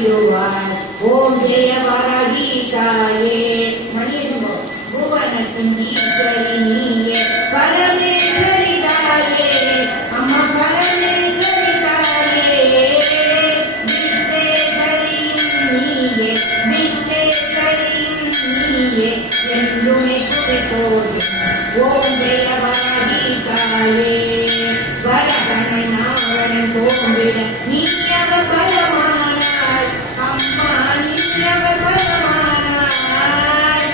ಇರುವಾಳ್. ಓಂ ಜಯ ವರಾಹಿ ತಾಯೇ ಮಣಿಯುವ ಭುವನ ಸುಂದೀಶ್ವರಿ ನೀಯೇ ಪರಮೇಶ್ವರಿ ತಾಯೇ ಅಮ್ಮ ಪರಮೇಶ್ವರಿ ತಾಯೇ ವಿಶ್ವೇಶ್ವರಿ ನೀಯೇ ವಿಶ್ವೇಶ್ವರಿ ನೀಯೇ ಎಂದು ಮೆಚ್ಚುಗೆ ತೋರಿ. ಓಂ ಜಯ ವರಾಹಿ ತಾಯೇ ವರಗಣನಾವರಣ ತೋಂಬಿಡ ನೀಯವ ಬಲಮಾನಾಳ್ ಅಮ್ಮ ನೀಯವ ಬಲಮಾನಾಳ್.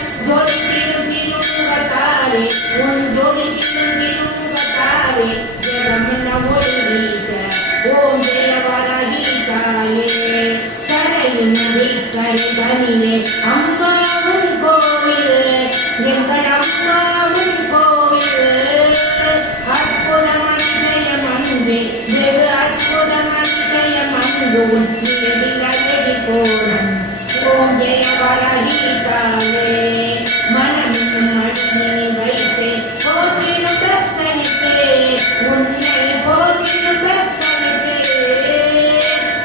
ದೊರಿತಿರುಗಿರುಗತಾರೆ ಒಂದೊರಿತಿರುಗಿರುಗತಾರೆ ಜಗಮನ ಒಳಿರೀತ. ಓಂ ಜಯ ವರಾಹಿ ತಾಯೇ ಕரையின் விக்கரை தனியே அம்மாவும் கோவில் எங்கள் அம்மாவும் கோவில். அற்புதம் அதிசயம் அன்பே வெகு அற்புதம் அதிசயம் அன்பும் எதிரி கோலம். ஓம் ஜெய வராஹி தாயே மனமும் மணியை வைத்தே போற்றிடும் தத்தனித்தே உன்னை போற்றிடும் தத்தனித்தே.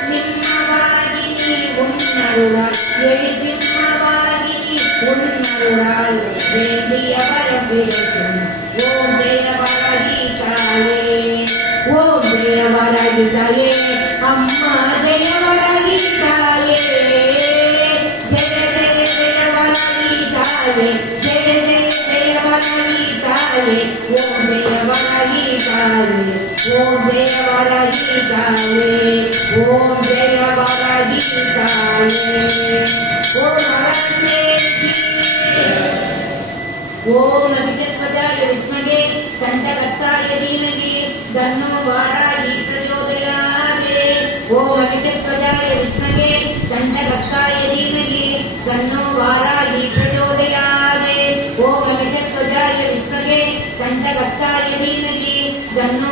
நிம்மவாகினி உன்னருளால் எழுதிம்மவாகினி உன்னருளால் வேண்டிய வரம் கிடைக்கும். ஓம் ஜெய வராஹி தாயே ஓம் ஜெய வராஹி தாயே அம்மா ஜெய வராஹி தாயே ஜெய ஜெய ஜெய வராஹி தாயே ஜெய ஜெய ஜெய வராஹி தாயே. ஓம் ஜெய வராஹி தாயே ஓம் ஜெய வராஹி தாயே ஓம் ஜெய வராஹி தாயே. ஓம் வராஹி ஓம் நபிஜஸ்வஜாய வித்மகே சண்டகத்தாய தீமகி தன்னோ வாராஹி பிரச்சோதயாதே. ஓம் நபிஜஸ்வஜாய வித்மகே சண்டகத்தாய தீமகி தன்னோ வாராஹி பிரச்சோதயாதே. ஓம் நபிஜஸ்வஜாய வித்மகே சண்டகத்தாய தீமகி தன்னோ